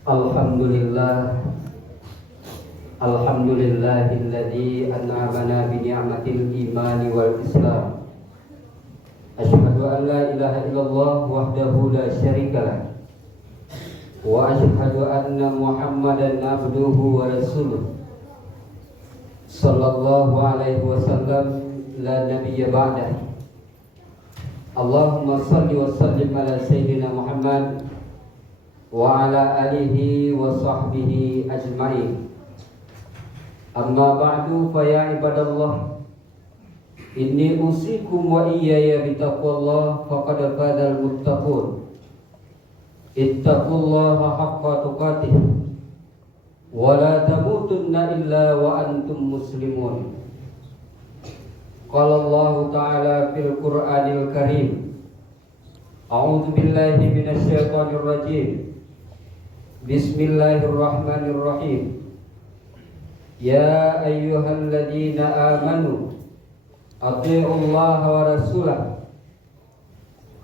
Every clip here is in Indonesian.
Alhamdulillah, alhamdulillahilladzi an'amana bi ni'matil imani wal islam. Asyhadu an la ilaha illallah wahdahu la syarikalah. Wa asyhadu anna Muhammadan abduhu wa rasuluh. Sallallahu alaihi wasallam la nabiyya ba'dah. Allahumma shalli wa sallim ala sayyidina Muhammad wa ala alihi wa sahbihi ajma'in. Amma ba'du fa ya ibadallah, inni usikum wa iyaya bitaqwallah faqad fadal muttaqun. Ittaqullaha haqqa tuqatih wa la tamutunna illa wa antum muslimun. Qala Allah ta'ala fil Qur'anil Karim, a'udzu billahi minasy syaithanir rajim. Bismillahirrahmanirrahim. Ya ayyuhalladzina amanu athi'ullaha wa rasulahu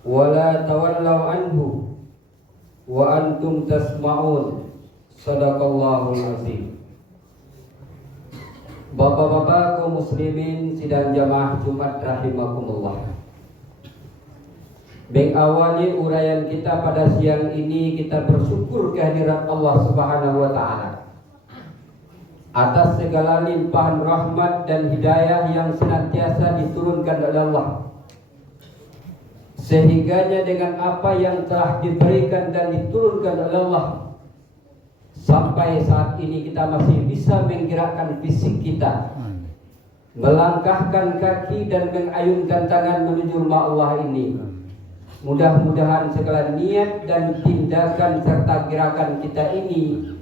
wa la tawallaw anhu wa antum tasma'un. Shadaqallahul azim. Bapak-bapak kaum muslimin sidang jamaah Jumat rahimakumullah. Mengawali uraian kita pada siang ini, kita bersyukur kehadirat Allah Subhanahu wa taala atas segala limpahan rahmat dan hidayah yang senantiasa diturunkan oleh Allah, sehingganya dengan apa yang telah diberikan dan diturunkan oleh Allah, sampai saat ini kita masih bisa menggerakkan fisik kita, melangkahkan kaki dan mengayunkan tangan menuju rumah Allah ini. Mudah-mudahan segala niat dan tindakan serta gerakan kita ini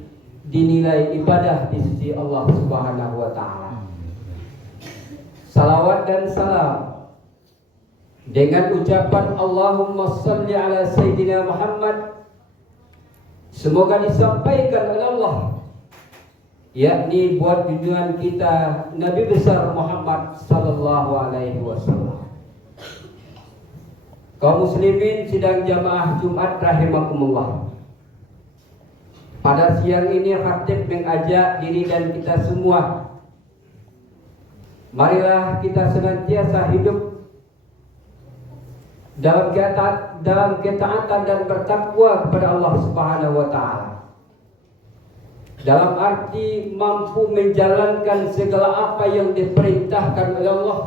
dinilai ibadah di sisi Allah Subhanahu wa taala. Salawat dan salam dengan ucapan Allahumma shalli ala sayyidina Muhammad semoga disampaikan oleh Allah, yakni buat junjungan kita Nabi besar Muhammad sallallahu alaihi wasallam. Kaum muslimin sidang jamaah Jumat rahimakumullah. Pada siang ini khatib mengajak diri dan kita semua, marilah kita senantiasa hidup dalam ketaatan dan bertakwa kepada Allah Subhanahu wa taala. Dalam arti mampu menjalankan segala apa yang diperintahkan oleh Allah,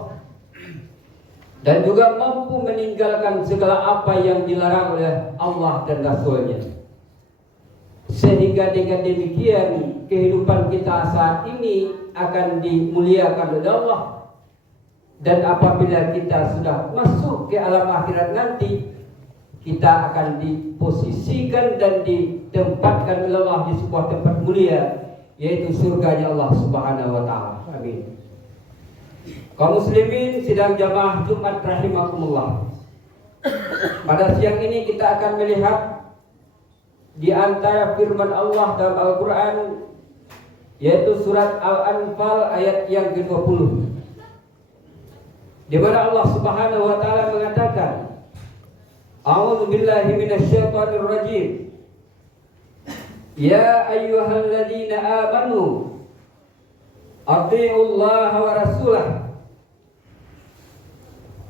dan juga mampu meninggalkan segala apa yang dilarang oleh Allah dan Rasulnya. Sehingga dengan demikian kehidupan kita saat ini akan dimuliakan oleh Allah. Dan apabila kita sudah masuk ke alam akhirat nanti, kita akan diposisikan dan ditempatkan oleh Allah di sebuah tempat mulia, yaitu surganya Allah Subhanahu wa taala. Amin. Kaum muslimin sidang jamaah Jumat rahimakumullah. Pada siang ini kita akan melihat di antara firman Allah dalam Al-Quran, yaitu surat Al-Anfal ayat yang ke-20, di mana Allah Subhanahu wa taala mengatakan, a'udzu billahi minasyaitonir rajim. Ya ayyuhalladzina amanu athi'ullaha wa rasulahu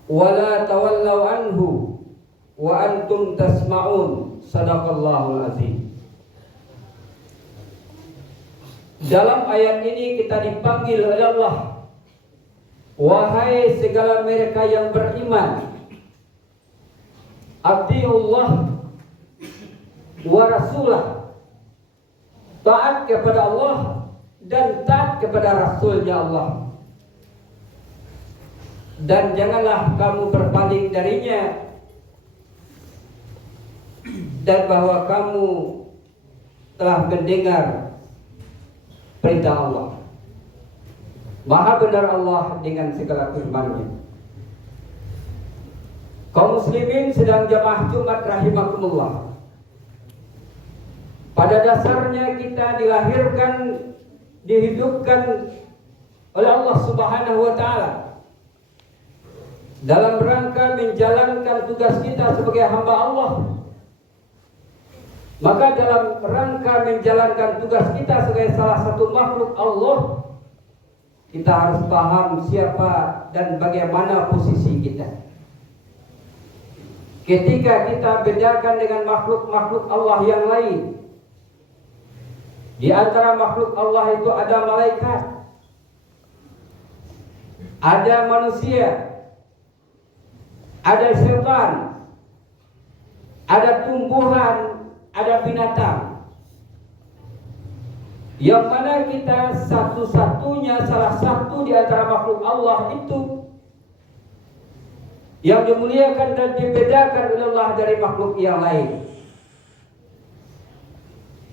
wa la tawallaw anhu wa antum tasma'un. Shadaqallahul azim. Dalam ayat ini kita dipanggil oleh Allah, wahai segala mereka yang beriman, atiullah wa rasulah, taat kepada Allah dan taat kepada Rasulnya Allah. Dan janganlah kamu berpaling darinya, dan bahwa kamu telah mendengar perintah Allah. Maha benar Allah dengan segala firman-Nya. Kaum muslimin sedang jamaah Jumat rahimakumullah. Pada dasarnya kita dilahirkan, dihidupkan oleh Allah Subhanahu wa taala dalam rangka menjalankan tugas kita sebagai hamba Allah, Maka dalam rangka menjalankan tugas kita sebagai salah satu makhluk Allah, kita harus paham siapa dan bagaimana posisi kita. Ketika kita bedakan dengan makhluk-makhluk Allah yang lain, di antara makhluk Allah itu ada malaikat, ada manusia, ada setan, ada tumbuhan, ada binatang. Yang mana kita satu-satunya, salah satu di antara makhluk Allah itu yang dimuliakan dan dibedakan oleh Allah dari makhluk yang lain.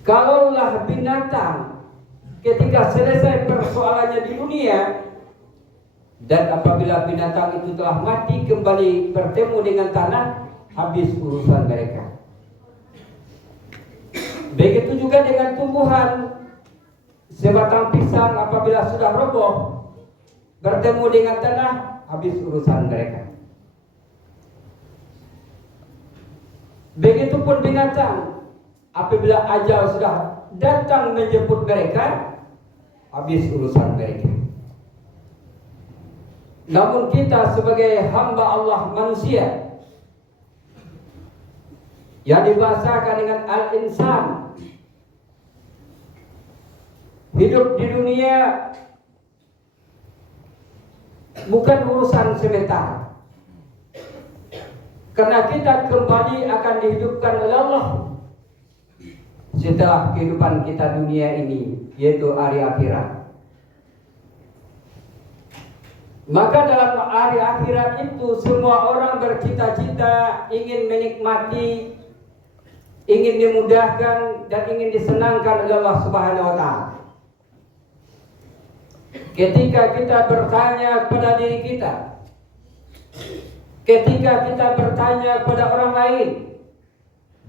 Kalaulah binatang ketika selesai persoalannya di dunia, dan apabila binatang itu telah mati kembali bertemu dengan tanah, habis urusan mereka. Begitu juga dengan tumbuhan, sebatang pisang apabila sudah roboh bertemu dengan tanah, habis urusan mereka. Begitupun binatang, apabila ajal sudah datang menjemput mereka, habis urusan mereka. Namun kita sebagai hamba Allah manusia yang dibahasakan dengan al-insan, hidup di dunia bukan urusan sebentar. Karena kita kembali akan dihidupkan oleh Allah setelah kehidupan kita dunia ini, yaitu hari akhirat. Maka dalam hari akhirat itu semua orang bercita-cita ingin menikmati, ingin dimudahkan dan ingin disenangkan oleh Allah Subhanahu wa taala. Ketika kita bertanya pada diri kita, ketika kita bertanya pada orang lain,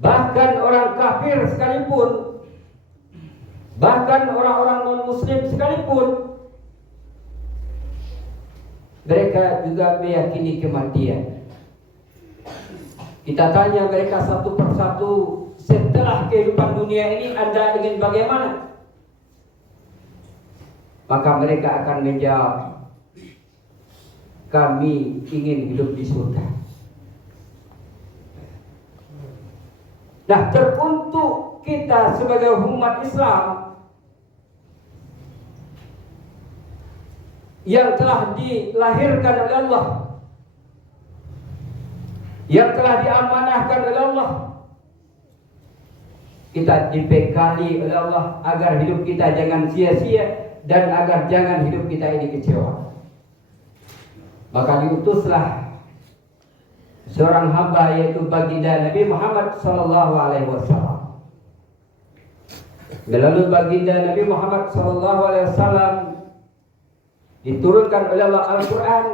bahkan orang kafir sekalipun, bahkan orang-orang non-muslim sekalipun, mereka juga meyakini kematian. Kita tanya mereka satu persatu, setelah kehidupan dunia ini Anda ingin bagaimana? Maka mereka akan menjawab, kami ingin hidup di surga. Nah, teruntuk kita sebagai umat Islam yang telah dilahirkan oleh Allah, yang telah diamanahkan oleh Allah, kita dibekali oleh Allah agar hidup kita jangan sia-sia dan agar jangan hidup kita ini kecewa. Maka diutuslah seorang hamba, yaitu baginda Nabi Muhammad SAW. Melalui baginda Nabi Muhammad SAW diturunkan oleh Allah Al-Quran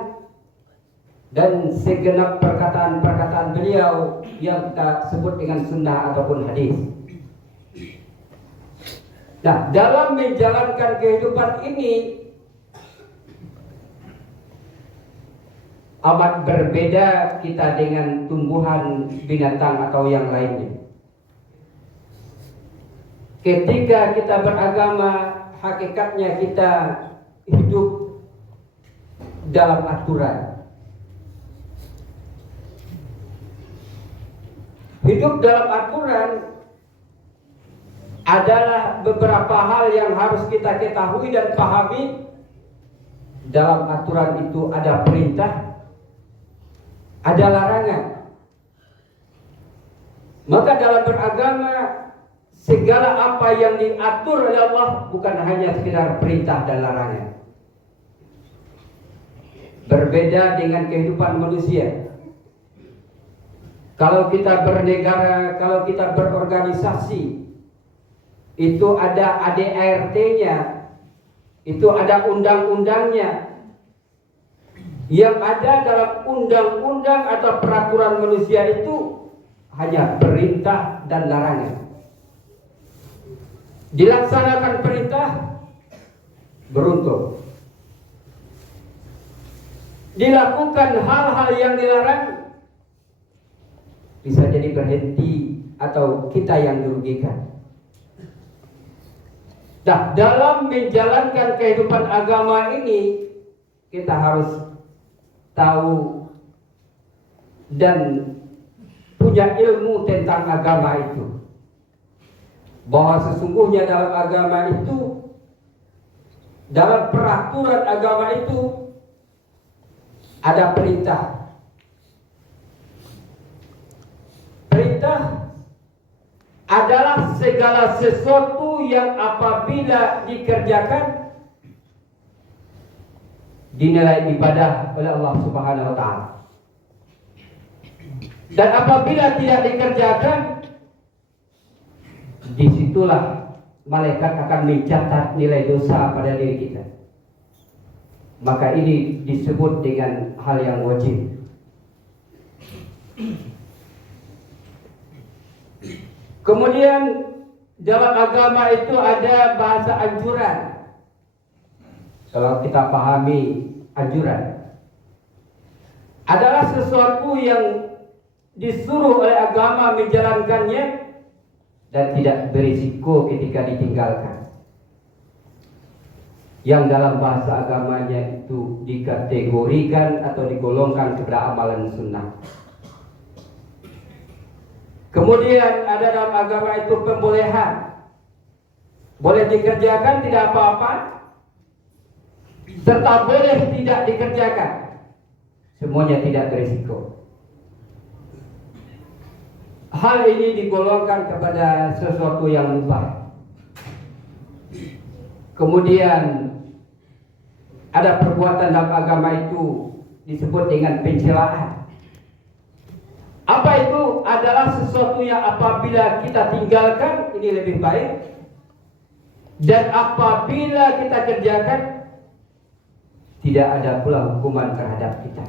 dan segenap perkataan-perkataan beliau yang kita sebut dengan sunnah ataupun hadis. Nah, dalam menjalankan kehidupan ini amat berbeda kita dengan tumbuhan, binatang atau yang lainnya. Ketika kita beragama, hakikatnya kita hidup dalam aturan. Hidup dalam aturan adalah beberapa hal yang harus kita ketahui dan pahami. Dalam aturan itu ada perintah, ada larangan. Maka dalam beragama, segala apa yang diatur oleh Allah bukan hanya sekedar perintah dan larangan. Berbeda dengan kehidupan manusia. Kalau kita bernegara, kalau kita berorganisasi, itu ada ADART-nya, itu ada undang-undangnya. Yang ada dalam undang-undang atau peraturan manusia itu hanya perintah dan larangan. Dilaksanakan perintah, beruntung. Dilakukan hal-hal yang dilarang, bisa jadi berhenti atau kita yang dirugikan. Nah, dalam menjalankan kehidupan agama ini kita harus tahu dan punya ilmu tentang agama itu, bahwa sesungguhnya dalam agama itu, dalam peraturan agama itu ada perintah. Perintah adalah segala sesuatu yang apabila dikerjakan dinilai ibadah oleh Allah Subhanahu wa taala. Dan apabila tidak dikerjakan, disitulah malaikat akan mencatat nilai dosa pada diri kita. Maka ini disebut dengan hal yang wajib. Kemudian dalam agama itu ada bahasa anjuran. Kalau kita pahami anjuran, adalah sesuatu yang disuruh oleh agama menjalankannya dan tidak berisiko ketika ditinggalkan. Yang dalam bahasa agamanya itu dikategorikan atau digolongkan kepada amalan sunnah. Kemudian ada dalam agama itu pembolehan. Boleh dikerjakan, tidak apa-apa, serta boleh tidak dikerjakan. Semuanya tidak berisiko. Hal ini digolongkan kepada sesuatu yang mubah. Kemudian ada perbuatan dalam agama itu disebut dengan pencelaan. Apa itu? Adalah sesuatu yang apabila kita tinggalkan ini lebih baik, dan apabila kita kerjakan tidak ada pula hukuman terhadap kita.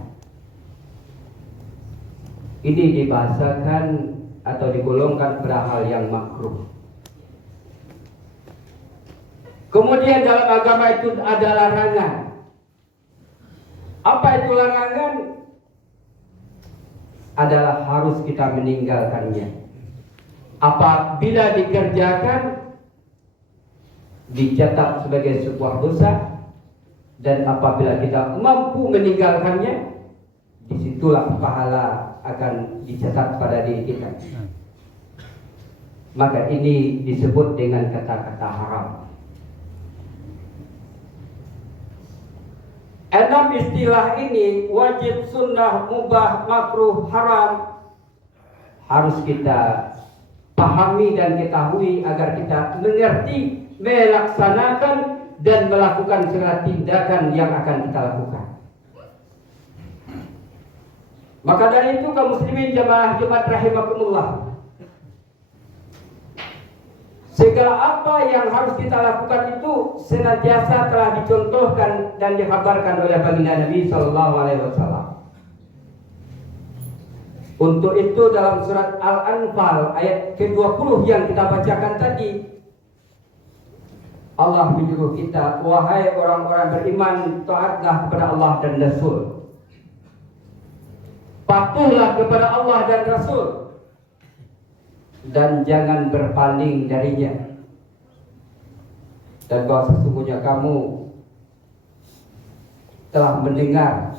Ini dibahasakan atau digolongkan pada hal yang makruh. Kemudian dalam agama itu ada larangan. Apa itu larangan? Adalah harus kita meninggalkannya. Apabila dikerjakan dicatat sebagai sebuah dosa, dan apabila kita mampu meninggalkannya, disitulah pahala akan dicatat pada diri kita. Maka ini disebut dengan kata-kata haram. 6 istilah ini, wajib, sunnah, mubah, makruh, haram, harus kita pahami dan ketahui agar kita mengerti, melaksanakan dan melakukan segala tindakan yang akan kita lakukan. Maka dari itu kaum muslimin jamaah Jumat rahimakumullah, segala apa yang harus kita lakukan itu senantiasa telah dicontohkan dan dikabarkan oleh baginda Nabi Sallallahu Alaihi Wasallam. Untuk itu dalam surat Al-Anfal ayat ke-20 yang kita bacakan tadi, Allah menyuruh kita, wahai orang-orang beriman, taatlah kepada Allah dan Rasul. Patuhlah kepada Allah dan Rasul, dan jangan berpaling darinya. Dan bahwa sesungguhnya kamu telah mendengar,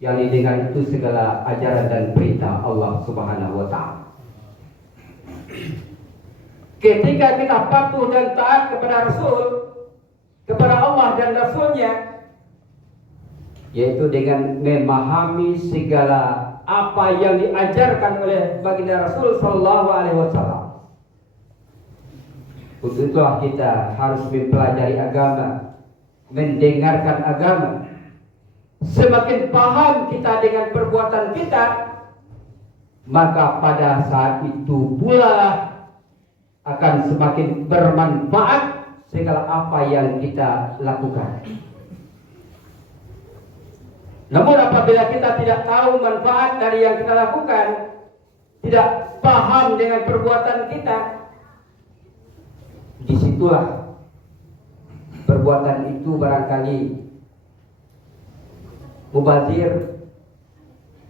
yang didengar itu segala ajaran dan perintah Allah Subhanahu wa taala. Ketika kita patuh dan taat kepada Rasul, kepada Allah dan Rasulnya, yaitu dengan memahami segala apa yang diajarkan oleh baginda Rasul Sallallahu Alaihi Wasallam. Untuk itulah kita harus mempelajari agama, mendengarkan agama. Semakin paham kita dengan perbuatan kita, maka pada saat itu pula akan semakin bermanfaat segala apa yang kita lakukan. Namun apabila kita tidak tahu manfaat dari yang kita lakukan, tidak paham dengan perbuatan kita, disitulah perbuatan itu barangkali mubazir,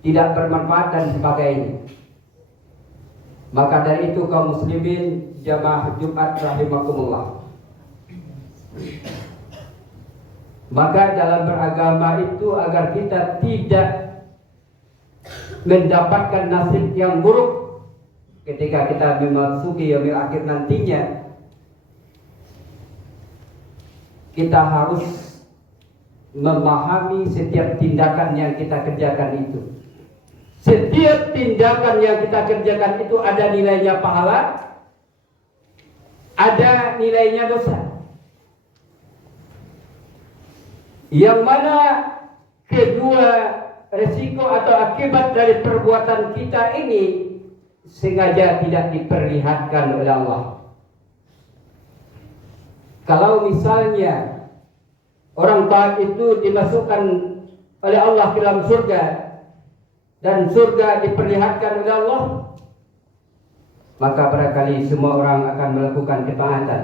tidak bermanfaat dan sebagainya. Maka dari itu kaum muslimin jamaah Jumat rahimakumullah, maka dalam beragama itu agar kita tidak mendapatkan nasib yang buruk ketika kita memasuki yaumil akhir nantinya, kita harus memahami setiap tindakan yang kita kerjakan itu. Setiap tindakan yang kita kerjakan itu ada nilainya pahala, ada nilainya dosa. Yang mana kedua resiko atau akibat dari perbuatan kita ini sengaja tidak diperlihatkan oleh Allah. Kalau misalnya orang taat itu dimasukkan oleh Allah ke dalam surga, dan surga diperlihatkan oleh Allah, maka barangkali semua orang akan melakukan ketaatan.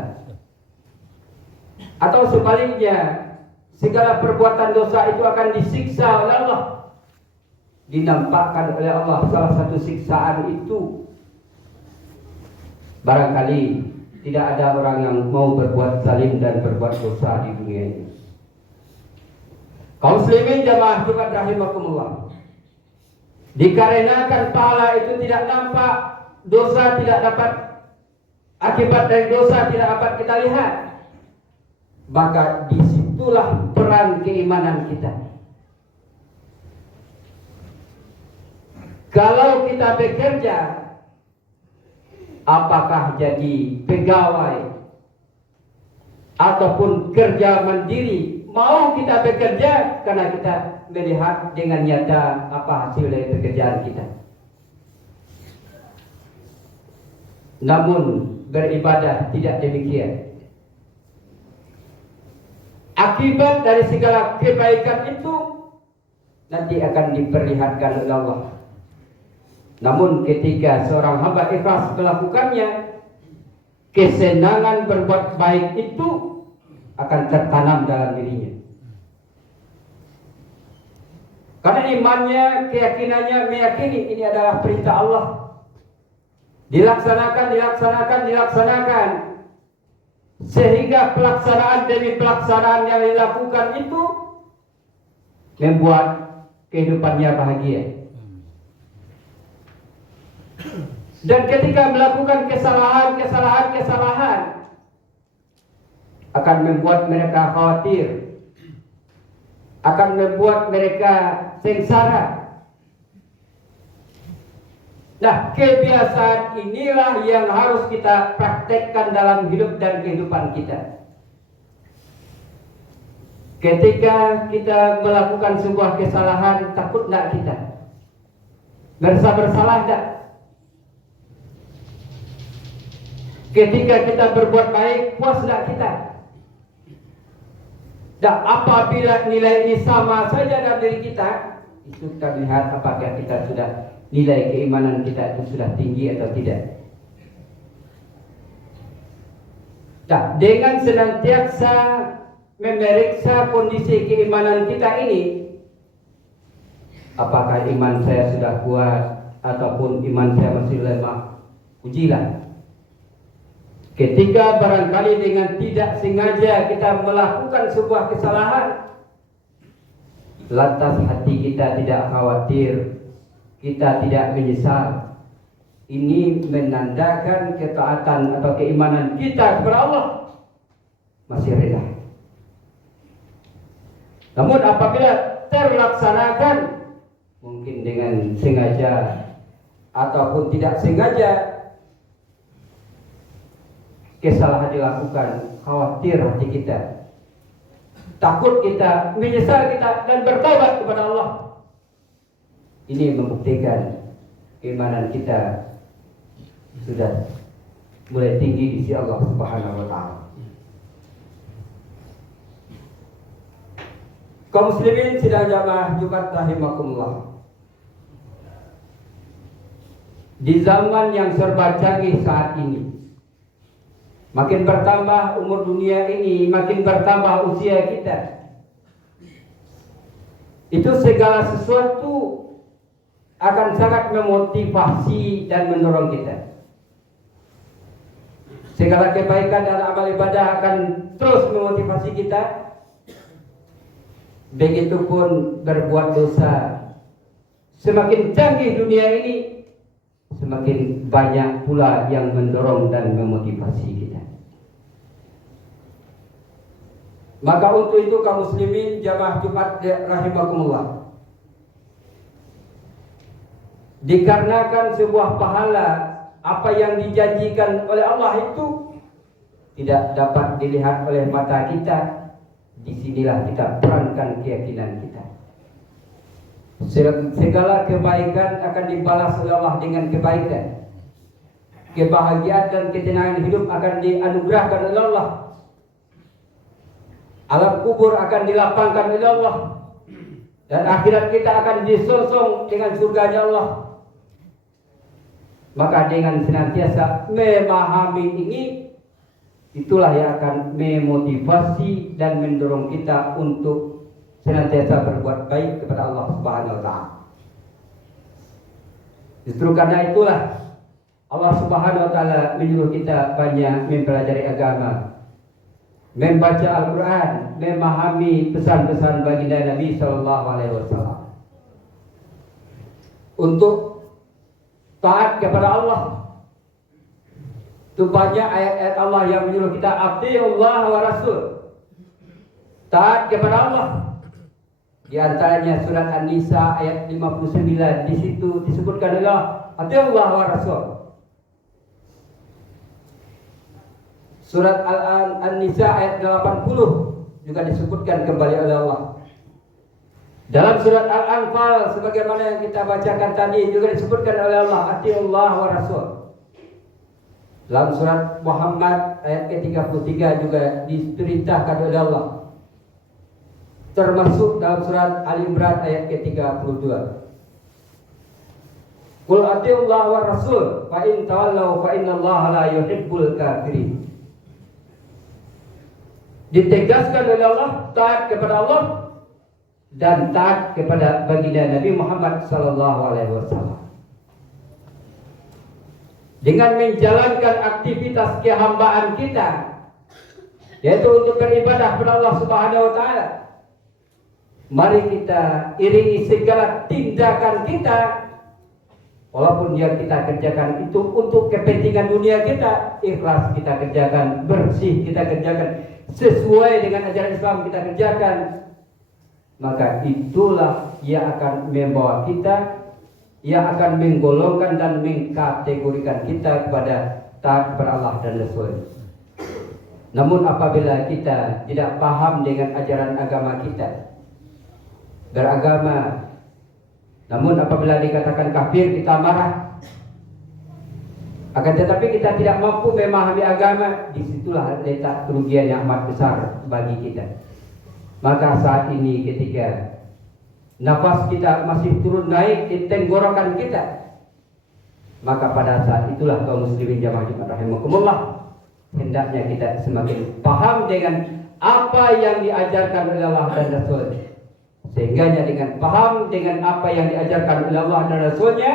Atau sebaliknya, segala perbuatan dosa itu akan disiksa oleh Allah. Dinampakkan oleh Allah salah satu siksaan itu, barangkali tidak ada orang yang mau berbuat zalim dan berbuat dosa di dunia ini. Kaum muslimin jamaah Jumat rahimakumullah, dikarenakan pahala itu tidak nampak, dosa tidak dapat, akibat dari dosa tidak dapat kita lihat, maka disitulah peran keimanan kita. Kalau kita bekerja, apakah jadi pegawai ataupun kerja mandiri, mau kita bekerja karena kita melihat dengan nyata apa hasil dari pekerjaan kita. Namun beribadah tidak demikian. Akibat dari segala kebaikan itu nanti akan diperlihatkan oleh Allah. Namun ketika seorang hamba ikhlas melakukannya, kesenangan berbuat baik itu akan tertanam dalam dirinya. Karena imannya, keyakinannya meyakini ini adalah perintah Allah. Dilaksanakan. Sehingga pelaksanaan demi pelaksanaan yang dilakukan itu membuat kehidupannya bahagia. Dan ketika melakukan kesalahan akan membuat mereka khawatir, akan membuat mereka sengsara. Nah, kebiasaan inilah yang harus kita praktekkan dalam hidup dan kehidupan kita. Ketika kita melakukan sebuah kesalahan, takut tak kita? Merasa bersalah tak? Ketika kita berbuat baik, puas tak kita? Dan apabila nilai ini sama saja dalam diri kita, itu kita lihat apakah kita sudah, nilai keimanan kita itu sudah tinggi atau tidak. Nah, dengan senantiasa memeriksa kondisi keimanan kita ini, apakah iman saya sudah kuat ataupun iman saya masih lemah, ujilah. Ketika barangkali dengan tidak sengaja kita melakukan sebuah kesalahan, lantas hati kita tidak khawatir, kita tidak menyesal, ini menandakan ketaatan atau keimanan kita kepada Allah masih rendah. Namun apabila terlaksanakan, mungkin dengan sengaja ataupun tidak sengaja, kesalahan dilakukan, khawatir hati kita, takut kita, menyesal kita, dan bertobat kepada Allah. Ini membuktikan keimanan kita sudah mulai tinggi di sisi Allah Subhanahu wa taala. Kaum muslimin sidang jamaah Jumat rahimakumullah. Di zaman yang serba canggih saat ini, makin bertambah umur dunia ini, makin bertambah usia kita, itu segala sesuatu akan sangat memotivasi dan mendorong kita. Segala kebaikan dan amal ibadah akan terus memotivasi kita. Begitupun berbuat dosa. Semakin canggih dunia ini, semakin banyak pula yang mendorong dan memotivasi kita. Maka untuk itu kaum muslimin jamaah Jumat rahimakumullah, dikarenakan sebuah pahala apa yang dijanjikan oleh Allah itu tidak dapat dilihat oleh mata kita, disinilah kita perankan keyakinan kita. Segala kebaikan akan dibalas oleh Allah dengan kebaikan. Kebahagiaan dan ketenangan hidup akan dianugerahkan oleh Allah. Alam kubur akan dilapangkan oleh Allah. Dan akhirat kita akan disosong dengan surganya Allah. Maka dengan senantiasa memahami ini, itulah yang akan memotivasi dan mendorong kita untuk senantiasa berbuat baik kepada Allah Subhanahu wa taala. Justru karena itulah Allah Subhanahu wa taala menyuruh kita banyak mempelajari agama, membaca Al-Qur'an, memahami pesan-pesan baginda Nabi sallallahu alaihi wasallam. Untuk taat kepada Allah. Itu banyak ayat-ayat Allah yang menyuruh kita atiiullah wa rasul. Taat kepada Allah. Di antaranya surat An-Nisa ayat 59, di situ disebutkan Allah atiiullah wa rasul. Surat An-Nisa ayat 80 juga disebutkan kembali oleh Allah. Dalam surat Al-Anfal sebagaimana yang kita bacakan tadi juga disebutkan oleh Allah atiiullah wa rasul. Dalam surat Muhammad ayat ke-33 juga diperintahkan oleh Allah. Termasuk dalam surat Ali Imran ayat ke-32. Qul atiiullah wa rasul fa in tawallaw fa innallaha la yuhibbul kafirin. Ditegaskan oleh Allah taat kepada Allah dan taat kepada baginda Nabi Muhammad sallallahu alaihi wasallam. Dengan menjalankan aktivitas kehambaan kita, yaitu untuk beribadah kepada Allah Subhanahu wa taala, mari kita iringi segala tindakan kita, walaupun yang kita kerjakan itu untuk kepentingan dunia kita, ikhlas kita kerjakan, bersih kita kerjakan, sesuai dengan ajaran Islam kita kerjakan, maka itulah yang akan membawa kita, yang akan menggolongkan dan mengkategorikan kita kepada taat kepada Allah dan Rasul. Namun apabila kita tidak paham dengan ajaran agama kita, beragama, namun apabila dikatakan kafir kita marah, akan tetapi kita tidak mampu memahami agama, disitulah letak kerugian yang amat besar bagi kita. Maka saat ini ketika nafas kita masih turun naik di tenggorokan kita, maka pada saat itulah kaum muslimin jamaah Jumat rahimakumullah, hendaknya kita semakin paham dengan apa yang diajarkan oleh Allah dan Rasul. Sehingga dengan paham dengan apa yang diajarkan oleh Allah dan Rasulnya,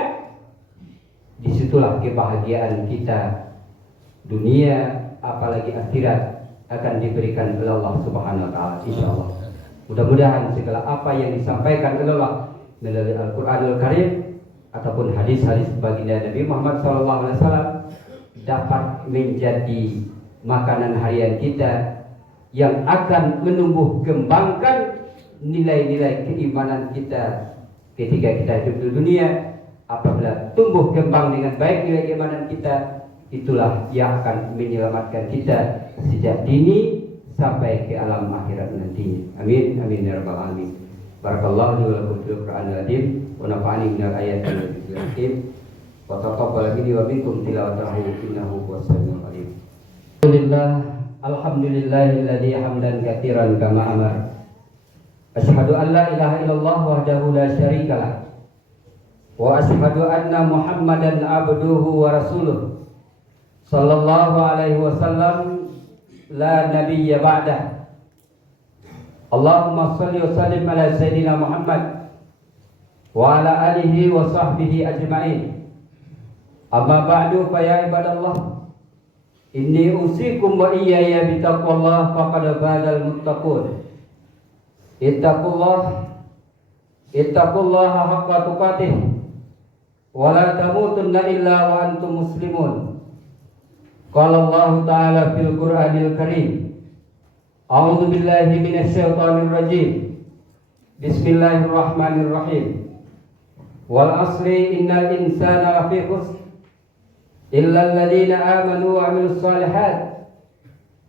disitulah kebahagiaan kita dunia apalagi akhirat akan diberikan oleh Allah Subhanahu wa taala insyaallah. Mudah-mudahan segala apa yang disampaikan oleh Allah melalui Al-Qur'anul Karim ataupun hadis-hadis baginda Nabi Muhammad SAW dapat menjadi makanan harian kita yang akan menumbuh kembangkan nilai-nilai keimanan kita ketika kita hidup di dunia. Apabila tumbuh kembang dengan baik nilai keimanan kita, itulah yang akan menyelamatkan kita sejak dini sampai ke alam akhirat nantinya. Amin amin ya rabbal alamin. Barakallahu li wa lakum fil Qur'anil azim wa nafa'ani minal ayati wal dhikril hakim wa taqabbal minni wa minkum tilawatahu innahu huwas samiul alim. Alhamdulillahilladzi hamdan katsiran kama amar. Asyhadu an la ilaha illallah wahdahu la syarikalah wa asyhadu anna Muhammadan abduhu wa rasuluh sallallahu alaihi wasallam la nabiyya ba'dah. Allahumma shalli wa sallim ala sayyidina Muhammad wa ala alihi wa sahbihi ajma'in. Amma ba'du, fa ya ibadallah, inni usikum wa iyaya bitaqwallah faqad fazal muttaqun. Ittaqullaha haqqa tuqatih wa la tamutunna illa wa antum muslimun. Qala Allah ta'ala fil Qur'anil Karim, a'udzu billahi minasy syaithanir rajim. Bismillahirrahmanirrahim. Wal asri innal insana lafi khusr illa alladziina aamanu wa 'amilus shalihat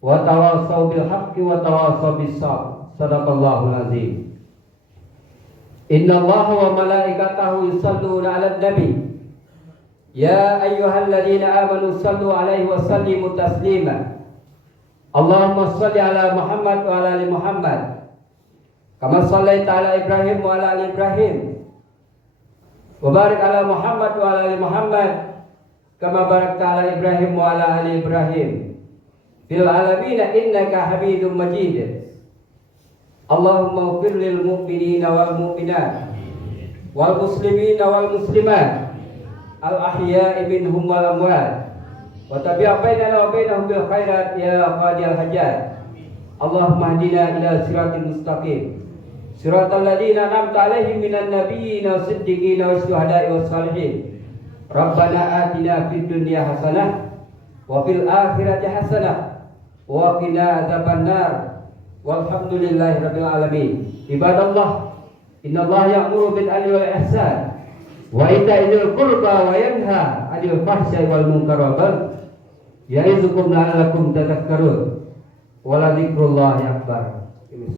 wa tawassaw bil haqqi wa tawassaw bis sabr. Shadaqallahul azim. Innallaha wa malaikatahu yusholluna 'alan nabi. Ya ayyuhalladzina amanu shallu 'alaihi wa sallimu taslima. Allahumma shalli 'ala Muhammad wa 'ala ali Muhammad kama shallaita 'ala Ibrahim wa 'ala ali Ibrahim. Wa barik 'ala Muhammad wa 'ala ali Muhammad kama barakta 'ala Ibrahim wa 'ala ali Ibrahim fil 'alamin innaka Hamidum Majid. Allahumma ighfir lil mu'minina wal mu'minat wal muslimina wal muslimat al ahya'i minhum wal amwat wa tabi' bainana wa bainahum bil khairat ya qadiyal hajat. Allahumma hdina ila siratal mustaqim, siratal ladzina an'amta 'alaihim minan nabiyyin was-siddiqin was-syuhada'i was-shalihin. Rabbana atina fid dunya hasanah wa fil akhirati hasanah wa qina adzabannar. Walhamdulillahi rabbil alamin. Ibadallah, innallaha ya'muru bil 'adli wal ihsan wa ita'i dzil qurba wa yanha 'anil fahsya'i wal munkari wal baghi ya'izukum la'allakum tadhakkarun. Wa la dzikrullahi akbar.